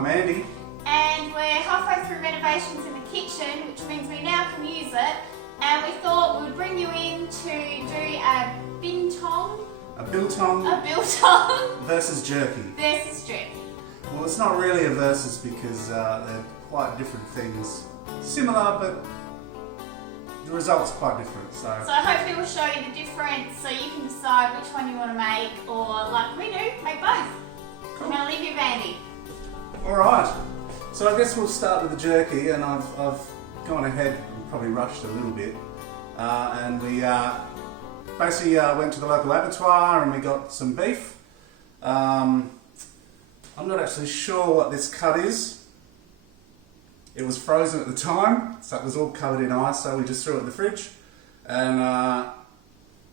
I'm Andy. And we're halfway through renovations in the kitchen, which means we now can use it. And we thought we would bring you in to do a Biltong. A Biltong versus Jerky. Well, it's not really a versus because they're quite different things. Similar, but the result's quite different. So hopefully we'll show you the difference so you can decide which one you want to make, or like we do, make both. Cool. I'm going to leave you with Andy. Alright, so I guess we'll start with the jerky, and I've gone ahead and probably rushed a little bit. And we basically went to the local abattoir and we got some beef. I'm not actually sure what this cut is. It was frozen at the time, so it was all covered in ice, so we just threw it in the fridge. And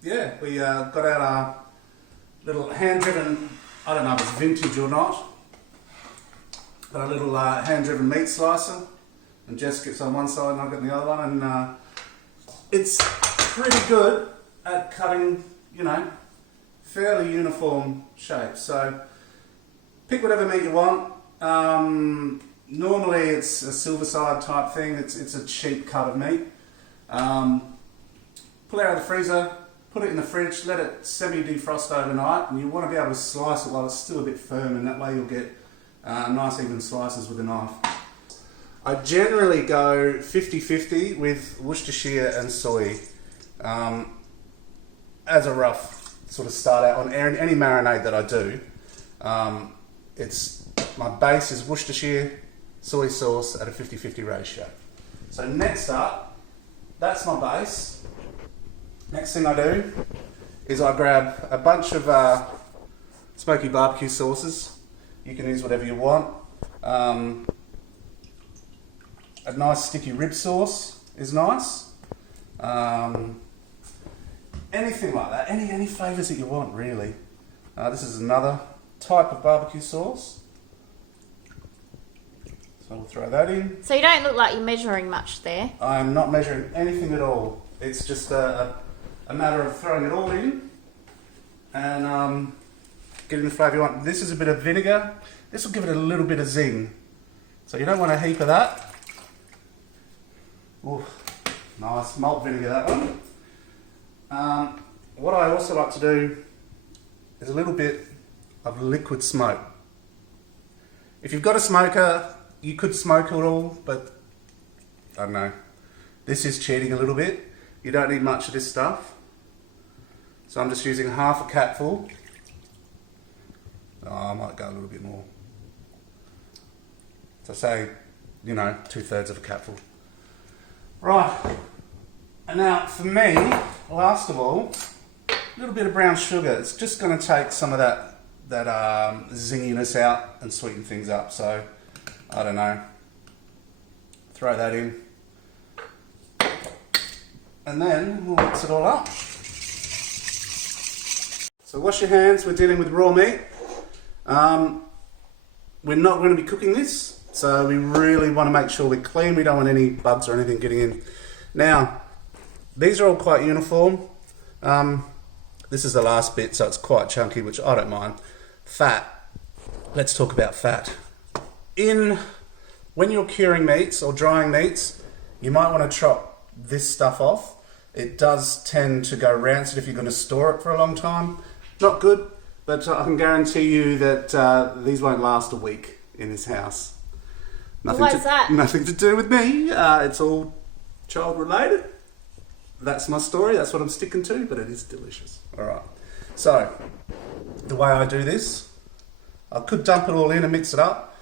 yeah, we got out our little hand-driven, I don't know if it's vintage or not, got a little hand-driven meat slicer, and Jess gets on one side and I get on the other one, and it's pretty good at cutting, you know, fairly uniform shapes. So pick whatever meat you want. Normally it's a silverside type thing. It's a cheap cut of meat. Pull it out of the freezer, put it in the fridge, let it semi-defrost overnight, and you want to be able to slice it while it's still a bit firm, and that way you'll get nice even slices with a knife. I generally go 50-50 with Worcestershire and soy as a rough sort of start out on any marinade that I do. My base is Worcestershire soy sauce at a 50-50 ratio. So next up, that's my base. Next thing I do is I grab a bunch of smoky barbecue sauces. You can use whatever you want. A nice sticky rib sauce is nice. Anything like that, any flavours that you want really. This is another type of barbecue sauce. So we'll throw that in. So you don't look like you're measuring much there. I'm not measuring anything at all. It's just a matter of throwing it all in and getting the flavour you want. This is a bit of vinegar. This will give it a little bit of zing. So you don't want a heap of that. Ooh, nice malt vinegar, that one. What I also like to do is a little bit of liquid smoke. If you've got a smoker, you could smoke it all, but I don't know. This is cheating a little bit. You don't need much of this stuff. So I'm just using half a capful. Oh, I might go a little bit more. So say, you know, 2/3 of a capful. Right, and now for me, last of all, a little bit of brown sugar. It's just going to take some of that zinginess out and sweeten things up. So, I don't know, throw that in. And then we'll mix it all up. So wash your hands, we're dealing with raw meat. We're not going to be cooking this, so we really want to make sure we're clean. We don't want any bugs or anything getting in. Now, these are all quite uniform. This is the last bit, so it's quite chunky, which I don't mind. Fat. Let's talk about fat. When you're curing meats or drying meats, you might want to chop this stuff off. It does tend to go rancid if you're going to store it for a long time. Not good, but I can guarantee you that these won't last a week in this house. Why is that? Nothing to do with me. It's all child related. That's my story. That's what I'm sticking to, but it is delicious. All right. So the way I do this, I could dump it all in and mix it up.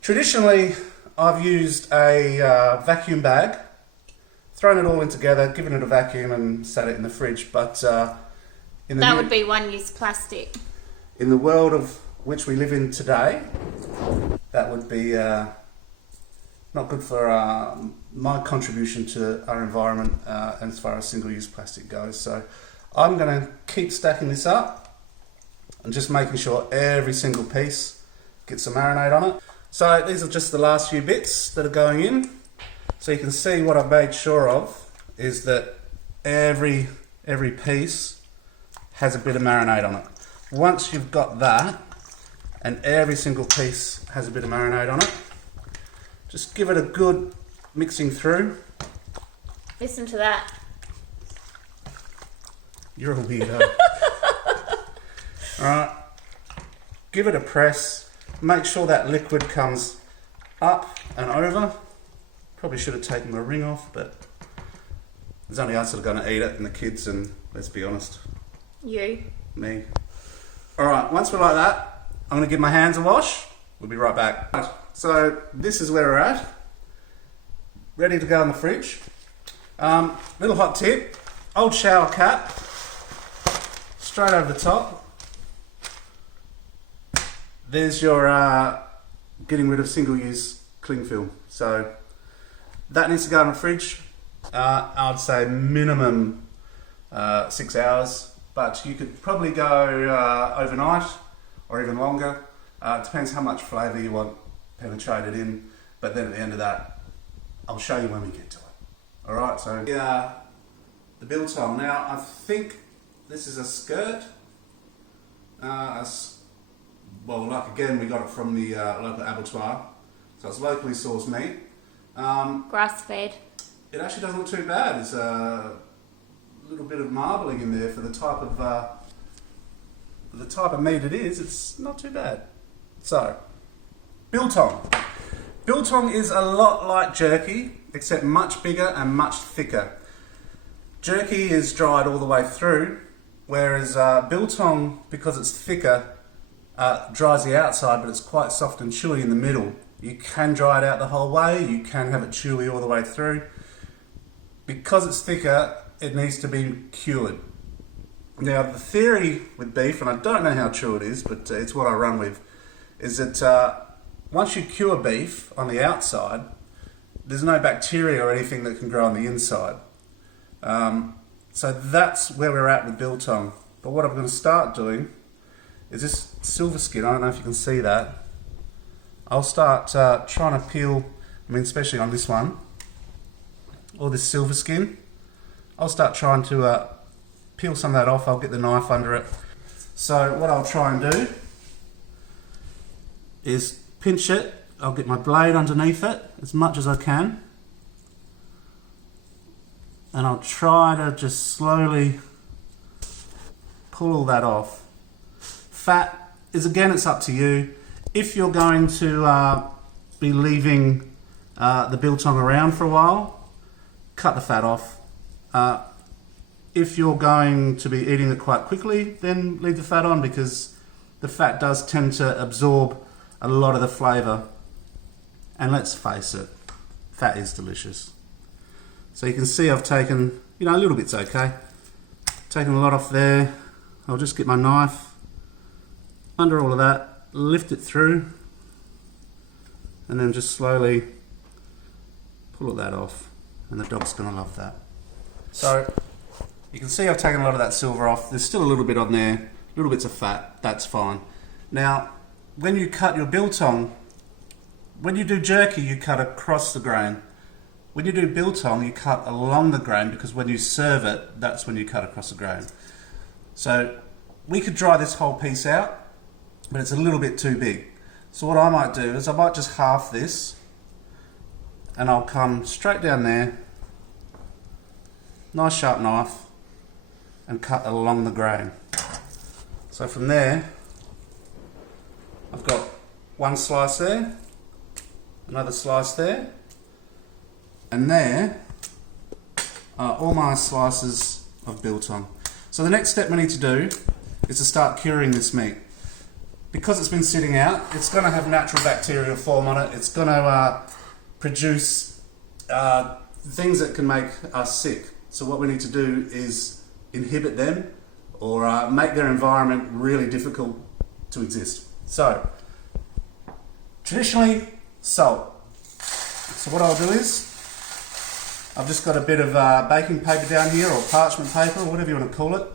Traditionally, I've used a vacuum bag, thrown it all in together, given it a vacuum and sat it in the fridge. But that would be one-use plastic. In the world of which we live in today, that would be not good for my contribution to our environment and as far as single-use plastic goes. So I'm going to keep stacking this up and just making sure every single piece gets some marinade on it. So these are just the last few bits that are going in. So you can see what I've made sure of is that every piece has a bit of marinade on it. Once you've got that, and every single piece has a bit of marinade on it. Just give it a good mixing through. Listen to that. You're a weirdo. Alright, give it a press. Make sure that liquid comes up and over. Probably should have taken the ring off, but there's only us that are going to eat it, and the kids, and let's be honest. You. Me. Alright, once we're like that, I'm going to give my hands a wash. We'll be right back. So this is where we're at. Ready to go in the fridge. Little hot tip, old shower cap, straight over the top. There's your getting rid of single-use cling film. So that needs to go in the fridge. I'd say minimum 6 hours, but you could probably go overnight or even longer. It depends how much flavour you want penetrated in, but then at the end of that, I'll show you when we get to it. Alright, so the biltong. Now, I think this is a skirt. Well, like again, we got it from the local abattoir, so it's locally sourced meat. Grass-fed. It actually doesn't look too bad. There's a little bit of marbling in there for the type of meat it is. It's not too bad. So, biltong. Biltong is a lot like jerky, except much bigger and much thicker. Jerky is dried all the way through, whereas biltong, because it's thicker, dries the outside, but it's quite soft and chewy in the middle. You can dry it out the whole way, you can have it chewy all the way through. Because it's thicker, it needs to be cured. Now, the theory with beef, and I don't know how true it is, but it's what I run with, is that once you cure beef on the outside, there's no bacteria or anything that can grow on the inside. So that's where we're at with biltong. But what I'm going to start doing is this silver skin. I don't know if you can see that. I'll start trying to peel, especially on this one, all this silver skin. I'll start trying to peel some of that off. I'll get the knife under it. So what I'll try and do is pinch it. I'll get my blade underneath it as much as I can. And I'll try to just slowly pull all that off. Fat is, again, it's up to you. If you're going to be leaving the biltong around for a while, cut the fat off. If you're going to be eating it quite quickly, then leave the fat on, because the fat does tend to absorb a lot of the flavour. And let's face it, fat is delicious. So you can see I've taken, a little bit's okay. Taken a lot off there. I'll just get my knife under all of that, lift it through, and then just slowly pull all that off. And the dog's going to love that. So you can see I've taken a lot of that silver off. There's still a little bit on there, little bits of fat, that's fine. Now, when you cut your biltong, when you do jerky, you cut across the grain. When you do biltong, you cut along the grain, because when you serve it, that's when you cut across the grain. So we could dry this whole piece out, but it's a little bit too big. So what I might do is I might just half this, and I'll come straight down there, nice sharp knife, and cut along the grain. So from there, I've got one slice there, another slice there, and there are all my slices of biltong. So the next step we need to do is to start curing this meat. Because it's been sitting out, it's going to have natural bacterial form on it. It's going to produce things that can make us sick. So what we need to do is inhibit them, or make their environment really difficult to exist. So, traditionally, salt. So what I'll do is, I've just got a bit of baking paper down here, or parchment paper, or whatever you want to call it.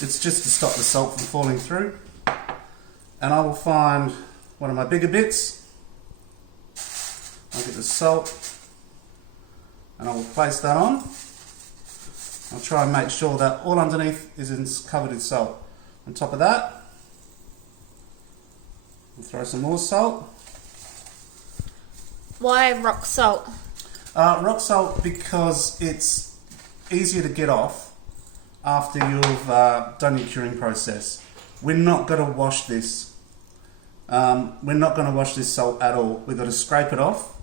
It's just to stop the salt from falling through. And I will find one of my bigger bits. I'll get the salt, and I will place that on. I'll try and make sure that all underneath is covered in salt. On top of that, We'll throw some more salt. Why rock salt? Rock salt because it's easier to get off after you've done your curing process. We're not going to wash this. We're not going to wash this salt at all. We've got to scrape it off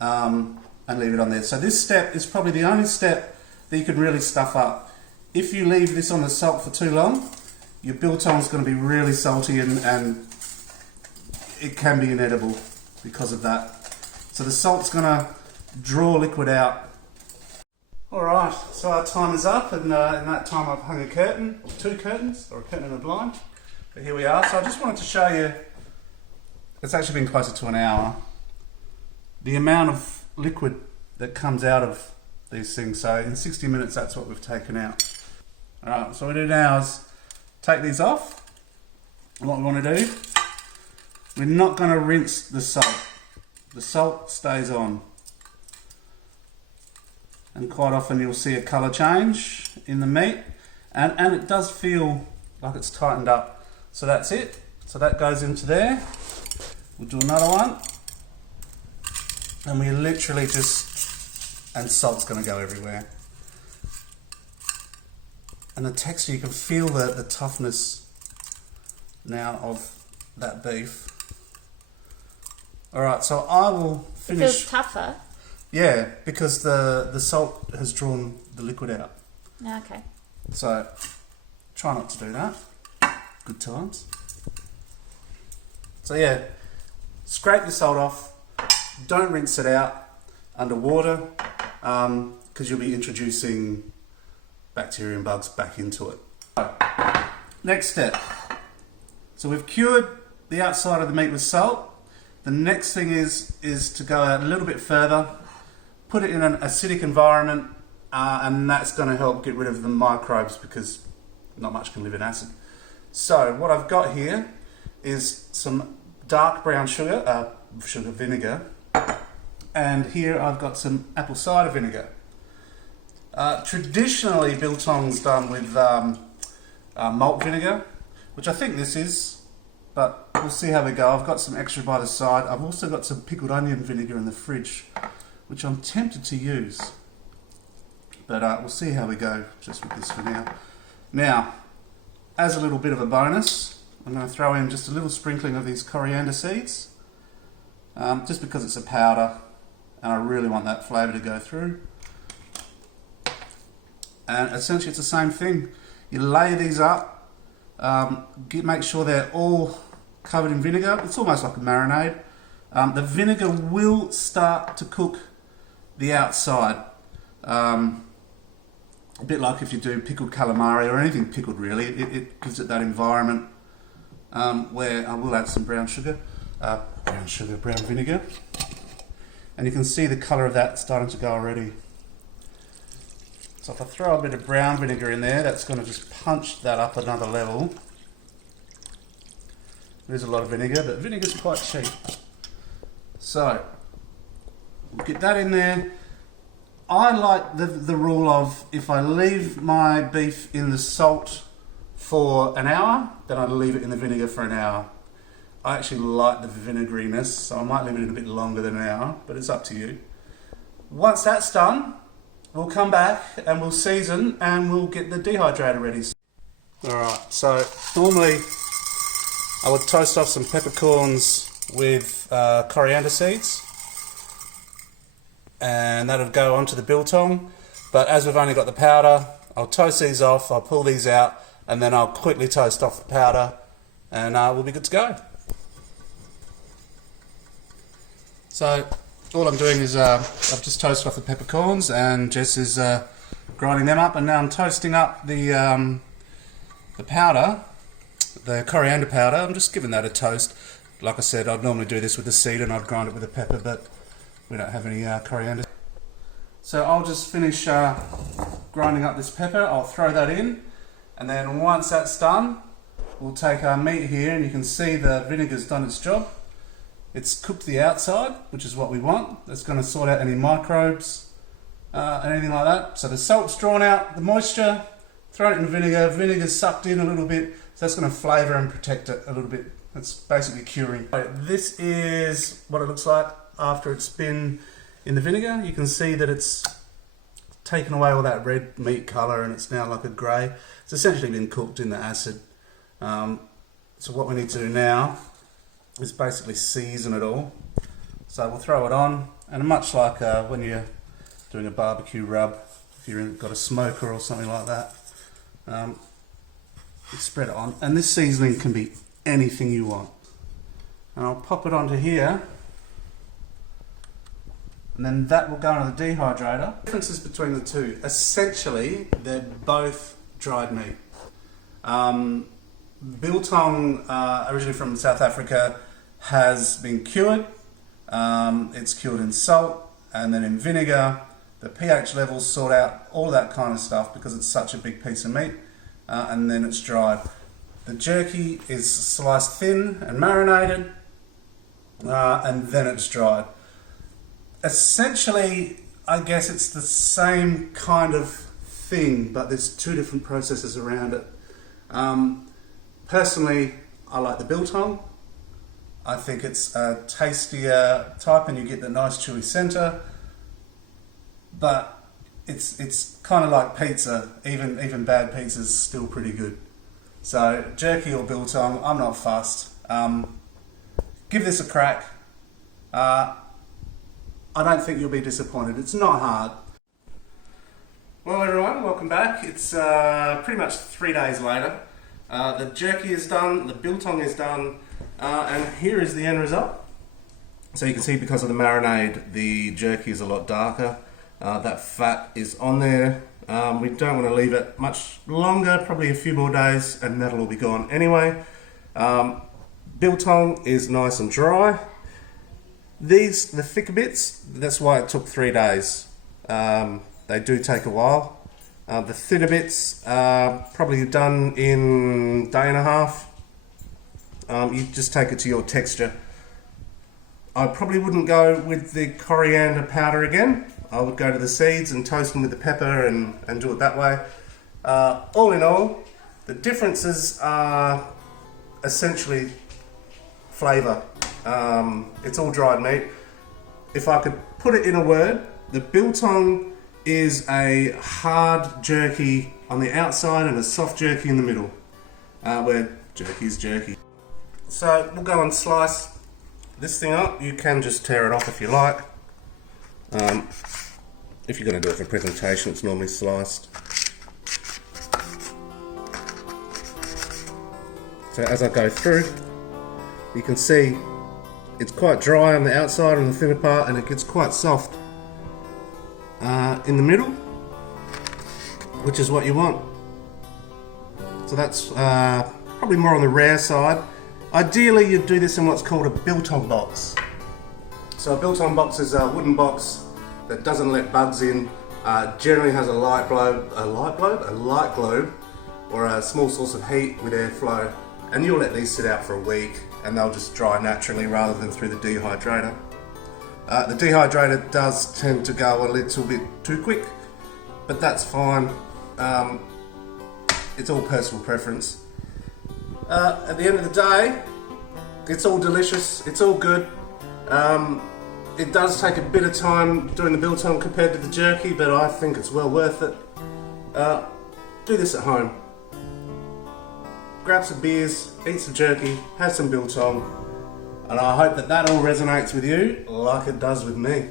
and leave it on there. So this step is probably the only step that you can really stuff up. If you leave this on the salt for too long, your biltong is going to be really salty and it can be inedible because of that. So the salt's going to draw liquid out. Alright, so our time is up, and in that time I've hung a curtain, or 2 curtains, or a curtain and a blind. But here we are. So I just wanted to show you, it's actually been closer to an hour, the amount of liquid that comes out of these things. So in 60 minutes that's what we've taken out. Alright, so what we do now is take these off. And what we want to do, we're not going to rinse the salt. The salt stays on. And quite often you'll see a colour change in the meat, and it does feel like it's tightened up. So that's it. So that goes into there. We'll do another one. And we literally just, and salt's going to go everywhere. And the texture, you can feel the toughness now of that beef. Alright, so I will finish. It feels tougher. Yeah, because the salt has drawn the liquid out. Okay. So try not to do that. Good times. So yeah, scrape the salt off. Don't rinse it out under water because you'll be introducing bacteria and bugs back into it. Next step. So we've cured the outside of the meat with salt. The next thing is to go out a little bit further, put it in an acidic environment, and that's going to help get rid of the microbes because not much can live in acid. So what I've got here is some dark brown sugar, vinegar, and here I've got some apple cider vinegar. Traditionally, biltong's done with malt vinegar, which I think this is, but we'll see how we go. I've got some extra by the side. I've also got some pickled onion vinegar in the fridge, which I'm tempted to use, but we'll see how we go just with this for now. Now, as a little bit of a bonus, I'm going to throw in just a little sprinkling of these coriander seeds, just because it's a powder and I really want that flavour to go through. And essentially it's the same thing. You lay these up, make sure they're all covered in vinegar. It's almost like a marinade. The vinegar will start to cook the outside. A bit like if you do pickled calamari or anything pickled really, it gives it that environment where I will add some brown vinegar. And you can see the colour of that starting to go already. So if I throw a bit of brown vinegar in there, that's going to just punch that up another level. There's a lot of vinegar, but vinegar's quite cheap. So, we'll get that in there. I like the rule of if I leave my beef in the salt for an hour, then I leave it in the vinegar for an hour. I actually like the vinegariness, so I might leave it in a bit longer than an hour, but it's up to you. Once that's done, we'll come back and we'll season and we'll get the dehydrator ready. Alright, so normally I would toast off some peppercorns with coriander seeds, and that'll go onto the biltong, but as we've only got the powder, I'll toast these off, I'll pull these out, and then I'll quickly toast off the powder, and we'll be good to go. So all I'm doing is I've just toasted off the peppercorns, and Jess is grinding them up, and now I'm toasting up the powder, the coriander powder. I'm just giving that a toast. Like I said, I'd normally do this with the seed and I'd grind it with the pepper, but we don't have any coriander. So I'll just finish grinding up this pepper. I'll throw that in, and then once that's done, we'll take our meat here, and you can see the vinegar's done its job. It's cooked the outside, which is what we want. That's going to sort out any microbes and anything like that. So the salt's drawn out, the moisture, thrown it in vinegar, vinegar's sucked in a little bit, so that's going to flavour and protect it a little bit It's basically curing. This is what it looks like after it's been in the vinegar. You can see that it's taken away all that red meat colour and it's now like a grey. It's essentially been cooked in the acid. So what we need to do now is basically season it all. So we'll throw it on, and much like when you're doing a barbecue rub, if you've got a smoker or something like that, you spread it on. And this seasoning can be anything you want. And I'll pop it onto here, and then that will go into the dehydrator. The differences between the two, essentially, they're both dried meat. Biltong, originally from South Africa, has been cured. It's cured in salt and then in vinegar. The pH levels sort out all that kind of stuff because it's such a big piece of meat, and then it's dried. The jerky is sliced thin and marinated, and then it's dried. Essentially, I guess it's the same kind of thing, but there's two different processes around it. Personally, I like the biltong. I think it's a tastier type and you get the nice chewy centre, but it's kind of like pizza. Even bad pizza's still pretty good. So jerky or biltong, I'm not fussed. Give this a crack. I don't think you'll be disappointed. It's not hard. Well everyone, welcome back. It's pretty much 3 days later. The jerky is done, the biltong is done, and here is the end result. So you can see because of the marinade, the jerky is a lot darker. That fat is on there. We don't want to leave it much longer, probably a few more days, and that'll all be gone anyway. Biltong is nice and dry. The thicker bits, that's why it took 3 days. They do take a while. The thinner bits are probably done in a day and a half. You just take it to your texture. I probably wouldn't go with the coriander powder again. I would go to the seeds and toast them with the pepper and do it that way. All in all, the differences are essentially flavour. It's all dried meat. If I could put it in a word, the biltong is a hard jerky on the outside and a soft jerky in the middle, where jerky is jerky. So we'll go and slice this thing up. You can just tear it off if you like. If you're going to do it for presentation, it's normally sliced. So as I go through, you can see it's quite dry on the outside and the thinner part, and it gets quite soft in the middle, which is what you want. So that's probably more on the rare side. Ideally, you'd do this in what's called a biltong box. So a biltong box is a wooden box that doesn't let bugs in. Generally has a light globe, or a small source of heat with airflow, and you'll let these sit out for a week, and they'll just dry naturally rather than through the dehydrator. The dehydrator does tend to go a little bit too quick, but that's fine. It's all personal preference. At the end of the day, it's all delicious, it's all good. It does take a bit of time doing the biltong compared to the jerky, but I think it's well worth it. Do this at home. Grab some beers, eat some jerky, have some biltong, and I hope that all resonates with you like it does with me.